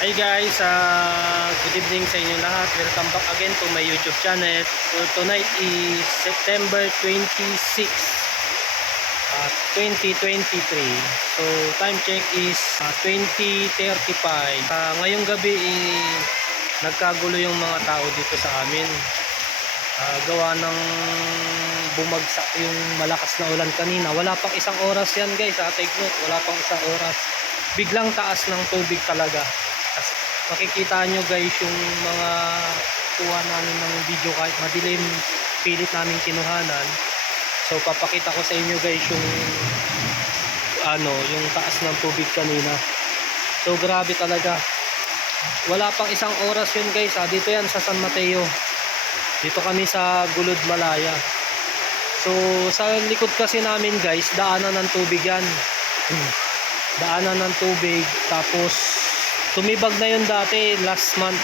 Hi guys, uh, good evening sa inyo lahat. Welcome back again to my YouTube channel. For tonight is September 26, uh, 2023. So time check is uh, 20.35. Uh, ngayong gabi eh, nagkagulo yung mga tao dito sa amin. Uh, gawa ng bumagsak yung malakas na ulan kanina. Wala pang isang oras yan guys. Ha? Take note, wala pang isang oras. Biglang taas ng tubig talaga. Kasi makikita nyo guys yung mga kuha namin ng video kahit madilim pilit namin kinuhanan. So papakita ko sa inyo guys yung ano yung taas ng tubig kanina. So grabe talaga. Wala pang isang oras yun guys ha. dito yan sa San Mateo. Dito kami sa Gulod Malaya. So sa likod kasi namin guys daanan ng tubig yan. Daanan ng tubig tapos tumibag na yun dati last month.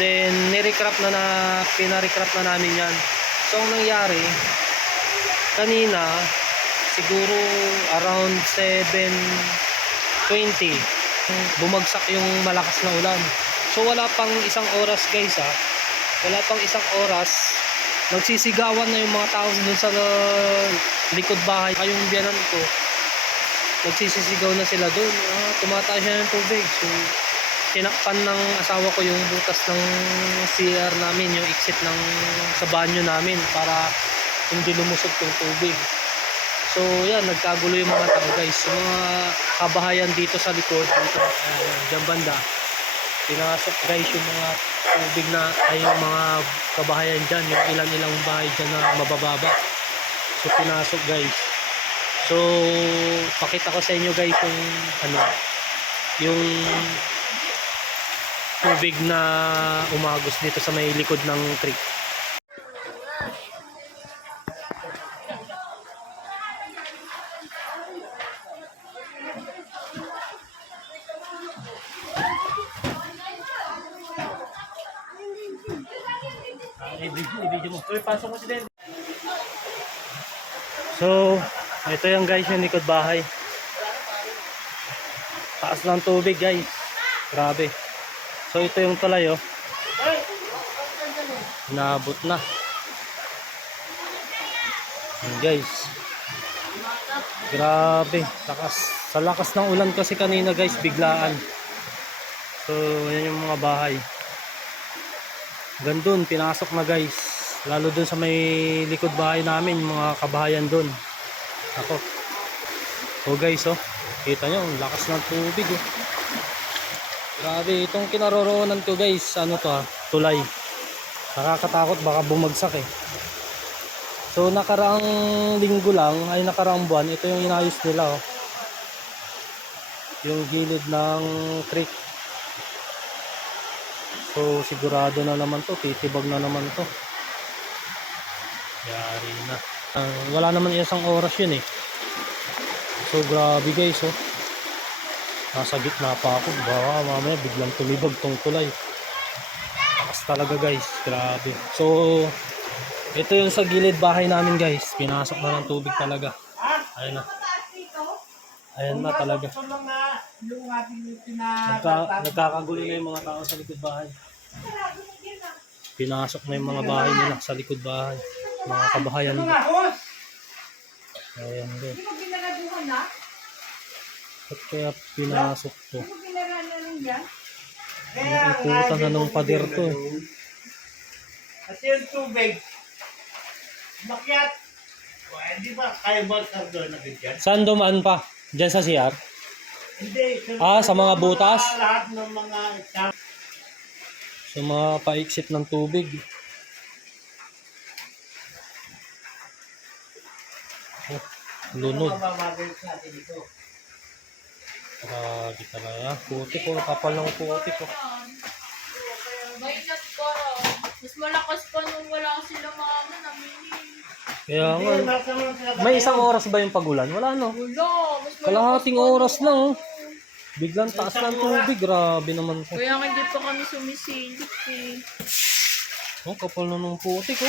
Then nirecrap na na pinarecrap na namin yan. So ang nangyari kanina siguro around 7.20 bumagsak yung malakas na ulan. So wala pang isang oras guys ha wala pang isang oras nagsisigawan na yung mga tao dun sa uh, likod bahay. Kayong biyanan ko nagsisisigaw na sila doon ah, tumataas siya ng tubig. So tinakpan ng asawa ko yung butas ng CR namin, yung exit ng sa banyo namin para hindi lumusot yung tubig. So yan, nagkagulo yung mga tao guys. Yung mga kabahayan dito sa likod, dito, uh, banda, pinasok guys yung mga tubig na, ay yung mga kabahayan dyan, yung ilan-ilang bahay dyan na mabababa. So pinasok guys. So pakita ko sa inyo guys yung ano, yung tubig na umagos dito sa may likod ng creek. So, ito yung guys yung likod bahay. Taas ng tubig guys. Grabe. So ito yung tulay oh. Naabot na. Yan guys. Grabe. Lakas. Sa lakas ng ulan kasi kanina guys, biglaan. So yan yung mga bahay. Gandun, pinasok na guys. Lalo dun sa may likod bahay namin, mga kabahayan dun. Ako. So guys oh. Kita nyo, lakas ng tubig oh. Grabe, itong kinaroroonan ko guys, ano to ha, tulay. Nakakatakot, baka bumagsak eh. So nakaraang linggo lang, ay nakaraang buwan, ito yung inayos nila oh. Yung gilid ng creek. So sigurado na naman to, titibag na naman to. Yari na. Ah, wala naman isang oras yun eh. So grabe guys oh nasa gitna pa ako. Baka mamaya biglang tumibag tong tulay takas talaga guys. Grabe. So ito yung sa gilid bahay namin guys. Pinasok na ng tubig talaga. Ayun na. Ayan na talaga. Nagka, nagkakagulo na yung mga tao sa likod bahay. Pinasok na yung mga bahay nila sa likod bahay. Mga kabahayan. Ayan guys Ba't kaya pinasok to? Ikutan na ng pader to. eh. Kasi yung tubig, makyat. Hindi ba kaya ba doon na bigyan? Saan dumaan pa? Diyan sa CR? Hindi. Ah, sa mga butas? Lahat ng mga Sa mga paiksit ng tubig. Oh, lunod. mababagay natin ito. Grabe talaga. Puti ko. Kapal ng puti ko. Maingat pa raw. Mas malakas pa nung wala sila mama namin. Kaya nga. Mga May isang oras ba yung pagulan? Wala no. Wala. Kalahating oras lang oh. ano. Biglang taas ng tubig. Grabe naman to. Kaya nga hindi pa kami sumisilip eh. Oh, kapal na ng puti ko.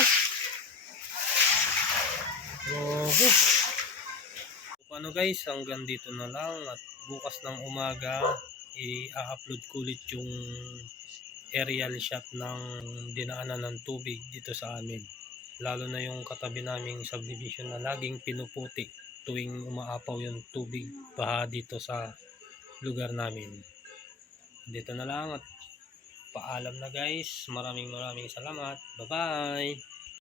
Grabe. Paano guys, hanggang dito na lang at bukas ng umaga i-upload ko ulit yung aerial shot ng dinaanan ng tubig dito sa amin. Lalo na yung katabi naming subdivision na laging pinuputik tuwing umaapaw yung tubig baha dito sa lugar namin. Dito na lang at paalam na guys. Maraming maraming salamat. Bye-bye!